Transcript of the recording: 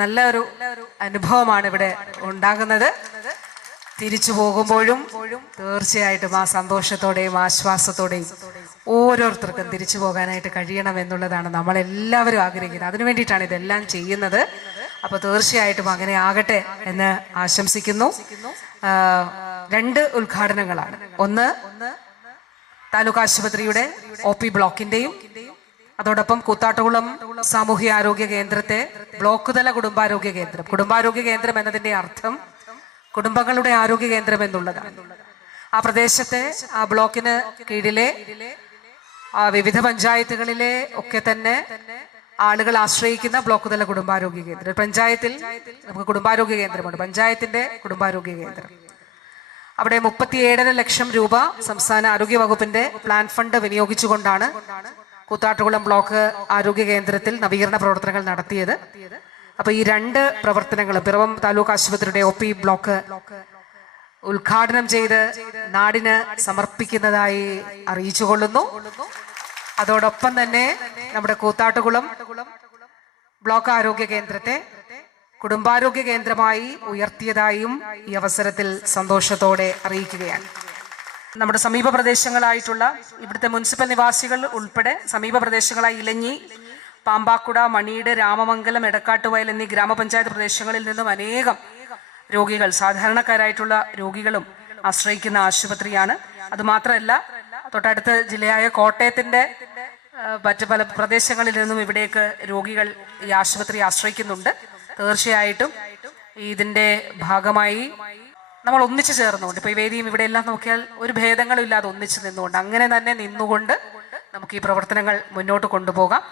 നല്ലൊരു അനുഭവമാണ് ഇവിടെ ഉണ്ടാകുന്നത്. തിരിച്ചു പോകുമ്പോഴും തീർച്ചയായിട്ടും ആ സന്തോഷത്തോടെയും ആശ്വാസത്തോടെയും ഓരോരുത്തർക്കും തിരിച്ചു പോകാനായിട്ട് കഴിയണം എന്നുള്ളതാണ് നമ്മളെല്ലാവരും ആഗ്രഹിക്കുന്നത്. അതിനു വേണ്ടിയിട്ടാണ് ഇതെല്ലാം ചെയ്യുന്നത്. അപ്പോൾ തീർച്ചയായിട്ടും അങ്ങനെ ആകട്ടെ എന്ന് ആശംസിക്കുന്നു. 2 ഉദ്ഘാടനങ്ങളാണ്. ഒന്ന് താലൂക്ക് ആശുപത്രിയുടെ OP ബ്ലോക്കിന്റെയും അതോടൊപ്പം കൂത്താട്ടുകുളം സാമൂഹ്യ ആരോഗ്യ കേന്ദ്രത്തെ ബ്ലോക്ക് തല കുടുംബാരോഗ്യ കേന്ദ്രം. കുടുംബാരോഗ്യ കേന്ദ്രം എന്നതിന്റെ അർത്ഥം കുടുംബങ്ങളുടെ ആരോഗ്യ കേന്ദ്രം എന്നുള്ളതാണ്. ആ പ്രദേശത്തെ ആ ബ്ലോക്കിന് കീഴിലെ വിവിധ പഞ്ചായത്തുകളിലെ ഒക്കെ തന്നെ ആളുകൾ ആശ്രയിക്കുന്ന ബ്ലോക്ക് തല കുടുംബാരോഗ്യ കേന്ദ്രം. പഞ്ചായത്തിൽ നമുക്ക് കുടുംബാരോഗ്യ കേന്ദ്രമുണ്ട്, പഞ്ചായത്തിന്റെ കുടുംബാരോഗ്യ കേന്ദ്രം. അവിടെ 37.5 ലക്ഷം രൂപ സംസ്ഥാന ആരോഗ്യ വകുപ്പിന്റെ പ്ലാൻ ഫണ്ട് വിനിയോഗിച്ചുകൊണ്ടാണ് കൂത്താട്ടുകുളം ബ്ലോക്ക് ആരോഗ്യ കേന്ദ്രത്തിൽ നവീകരണ പ്രവർത്തനങ്ങൾ നടത്തിയത്. അപ്പൊ ഈ 2 പ്രവർത്തനങ്ങളും പിറവം താലൂക്ക് ആശുപത്രിയുടെ OP ബ്ലോക്ക് ഉദ്ഘാടനം ചെയ്ത് നാടിന് സമർപ്പിക്കുന്നതായി അറിയിച്ചുകൊള്ളുന്നു. അതോടൊപ്പം തന്നെ നമ്മുടെ കൂത്താട്ടുകുളം ബ്ലോക്ക് ആരോഗ്യ കേന്ദ്രത്തെ കുടുംബാരോഗ്യ കേന്ദ്രമായി ഉയർത്തിയതായും ഈ അവസരത്തിൽ സന്തോഷത്തോടെ അറിയിക്കുകയാണ്. നമ്മുടെ സമീപ പ്രദേശങ്ങളായിട്ടുള്ള ഇവിടുത്തെ മുനിസിപ്പൽ നിവാസികൾ ഉൾപ്പെടെ സമീപ പ്രദേശങ്ങളായി ഇലഞ്ഞി, പാമ്പാക്കുട, മണീട്, രാമമംഗലം, എടക്കാട്ടുവയൽ എന്നീ ഗ്രാമപഞ്ചായത്ത് പ്രദേശങ്ങളിൽ നിന്നും അനേകം രോഗികൾ, സാധാരണക്കാരായിട്ടുള്ള രോഗികളും ആശ്രയിക്കുന്ന ആശുപത്രിയാണ്. അതുമാത്രമല്ല, തൊട്ടടുത്ത ജില്ലയായ കോട്ടയത്തിന്റെ മറ്റ് പല പ്രദേശങ്ങളിൽ നിന്നും ഇവിടേക്ക് രോഗികൾ ഈ ആശുപത്രി ആശ്രയിക്കുന്നുണ്ട്. തീർച്ചയായിട്ടും ഇതിന്റെ ഭാഗമായി നമ്മൾ ഒന്നിച്ചു ചേർന്നുകൊണ്ട്, ഇപ്പൊ ഈ വേദിയും ഇവിടെ എല്ലാം നോക്കിയാൽ ഒരു ഭേദങ്ങളും ഇല്ലാതെ ഒന്നിച്ചു നിന്നുകൊണ്ട്, അങ്ങനെ തന്നെ നിന്നുകൊണ്ട് നമുക്ക് ഈ പ്രവർത്തനങ്ങൾ മുന്നോട്ട് കൊണ്ടുപോകാം.